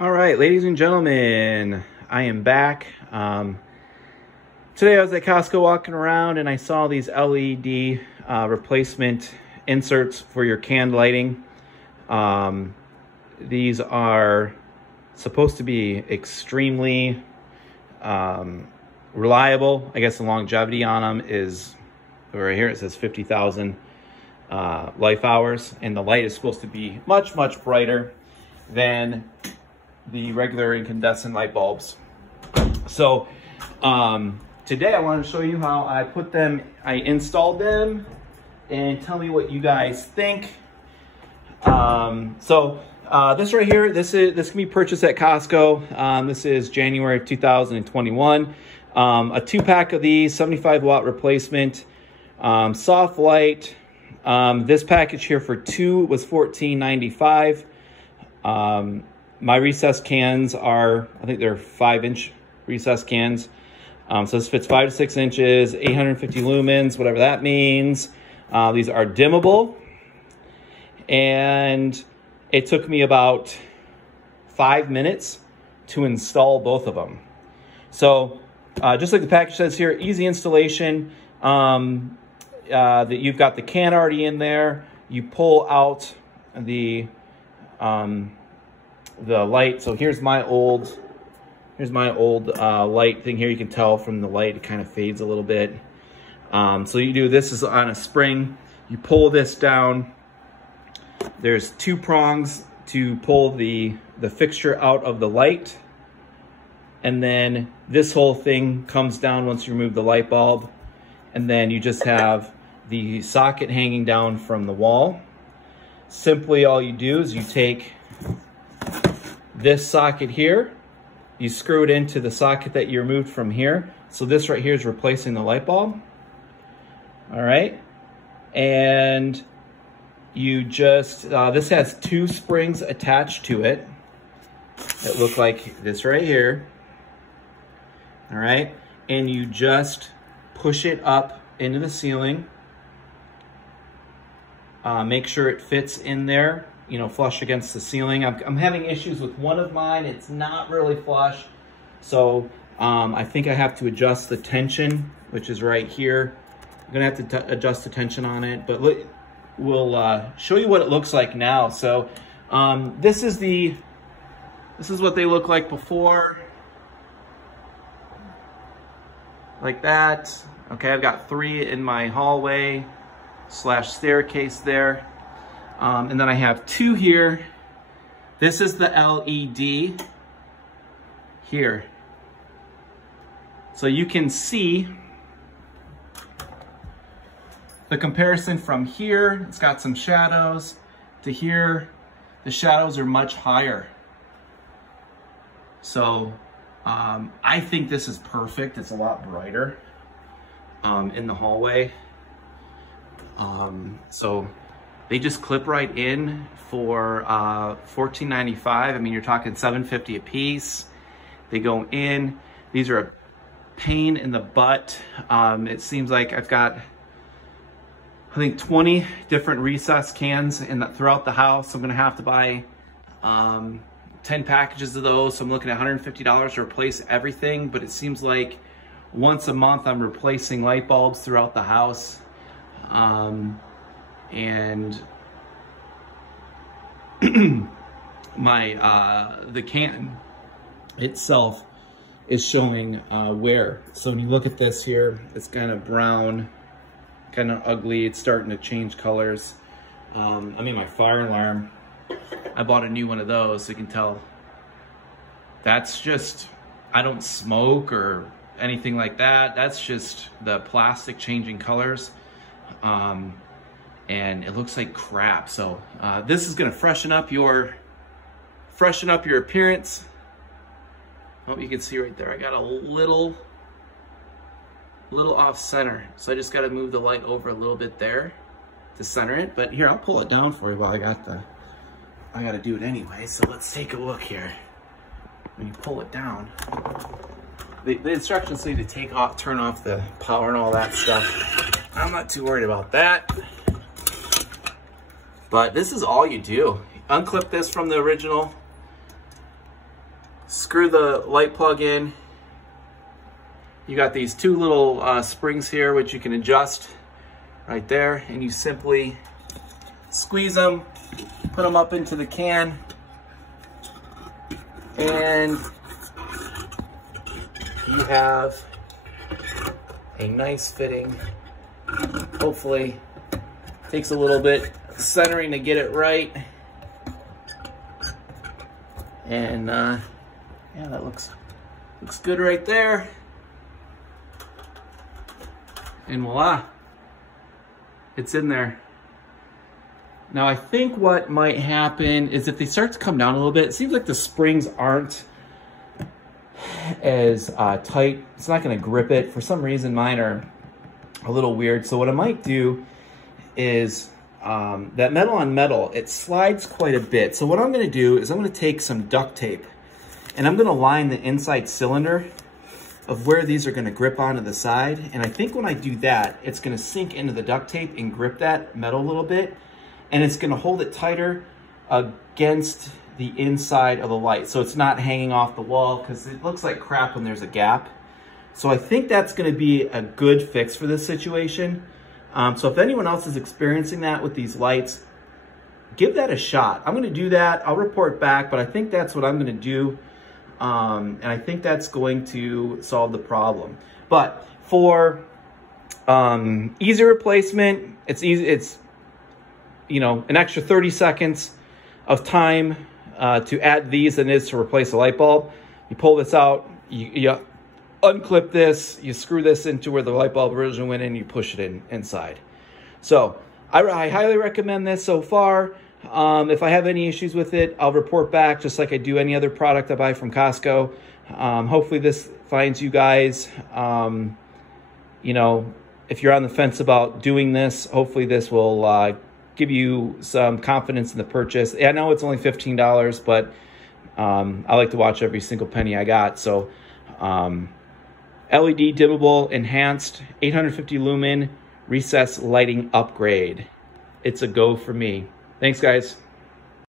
All right, ladies and gentlemen, I am back. Today I was at Costco walking around and I saw these LED replacement inserts for your can lighting. These are supposed to be extremely reliable. I guess the longevity on them is, right here it says 50,000 life hours, and the light is supposed to be much, much brighter than the regular incandescent light bulbs. So today I want to show you how I installed them, and tell me what you guys think. This right here, this can be purchased at Costco. This is January of 2021. A 2-pack of these, 75-watt replacement, soft light. This package here for 2 was $14.95. My recessed cans are, I think they're 5-inch recessed cans. So this fits 5 to 6 inches, 850 lumens, whatever that means. These are dimmable. And it took me about 5 minutes to install both of them. So just like the package says here, easy installation. That you've got the can already in there. You pull out the light. So here's my old light thing here. You can tell from the light, it kind of fades a little bit. So you do, this is on a spring. You pull this down. There's 2 prongs to pull the fixture out of the light. And then this whole thing comes down once you remove the light bulb. And then you just have the socket hanging down from the wall. Simply all you do is you take this socket here, you screw it into the socket that you removed from here. So this right here is replacing the light bulb. All right. And you just, this has 2 springs attached to it that look like this right here. All right. And you just push it up into the ceiling. Make sure it fits in there, you know, flush against the ceiling. I'm having issues with one of mine. It's not really flush. So I think I have to adjust the tension, which is right here. I'm gonna have to adjust the tension on it, but we'll show you what it looks like now. So this is what they look like before. Like that. Okay, I've got 3 in my hallway / staircase there. And then I have 2 here. This is the LED here. So you can see the comparison from here. It's got some shadows to here. The shadows are much higher. So I think this is perfect. It's a lot brighter in the hallway. So they just clip right in for $14.95. I mean, you're talking $7.50 a piece. They go in. These are a pain in the butt. It seems like I've got, I think, 20 different recess cans throughout the house. I'm gonna have to buy 10 packages of those. So I'm looking at $150 to replace everything, but it seems like once a month I'm replacing light bulbs throughout the house. And the can itself is showing wear. So when you look at this here, it's kind of brown, kind of ugly. It's starting to change colors. I mean, my fire alarm, I bought a new one of those, so you can tell. That's just, I don't smoke or anything like that. That's just the plastic changing colors. And it looks like crap. So this is gonna freshen up your appearance. Oh, you can see right there, I got a little off center. So I just gotta move the light over a little bit there to center it. But here, I'll pull it down for you while I gotta do it anyway. So let's take a look here. When you pull it down, the instructions say to turn off the power and all that stuff. I'm not too worried about that. But this is all you do. Unclip this from the original Screw the light plug in. You got these two little springs here, which you can adjust right there, and you simply squeeze them, put them up into the can, and you have a nice fitting. Hopefully, takes a little bit centering to get it right. And yeah, that looks good right there. And voila, it's in there. Now I think what might happen is if they start to come down a little bit, it seems like the springs aren't as tight. It's not gonna grip it. For some reason, mine are a little weird. So what I might do is, that metal on metal, it slides quite a bit. So what I'm gonna do is I'm gonna take some duct tape and I'm gonna line the inside cylinder of where these are gonna grip onto the side. And I think when I do that, it's gonna sink into the duct tape and grip that metal a little bit. And it's gonna hold it tighter against the inside of the light. So it's not hanging off the wall, because it looks like crap when there's a gap. So I think that's gonna be a good fix for this situation. So if anyone else is experiencing that with these lights, give that a shot. I'm gonna do that, I'll report back, but I think that's what I'm gonna do. And I think that's going to solve the problem. But for easy replacement, it's easy. It's, you know, an extra 30 seconds of time to add these than it is to replace a light bulb. You pull this out, you unclip this, you screw this into where the light bulb originally went in, you push it inside. So I highly recommend this so far. If I have any issues with it, I'll report back just like I do any other product I buy from Costco. Hopefully this finds you guys. You know, if you're on the fence about doing this, hopefully this will give you some confidence in the purchase. I know it's only $15, but I like to watch every single penny I got. So LED dimmable enhanced 850 lumen recessed lighting upgrade. It's a go for me. Thanks, guys.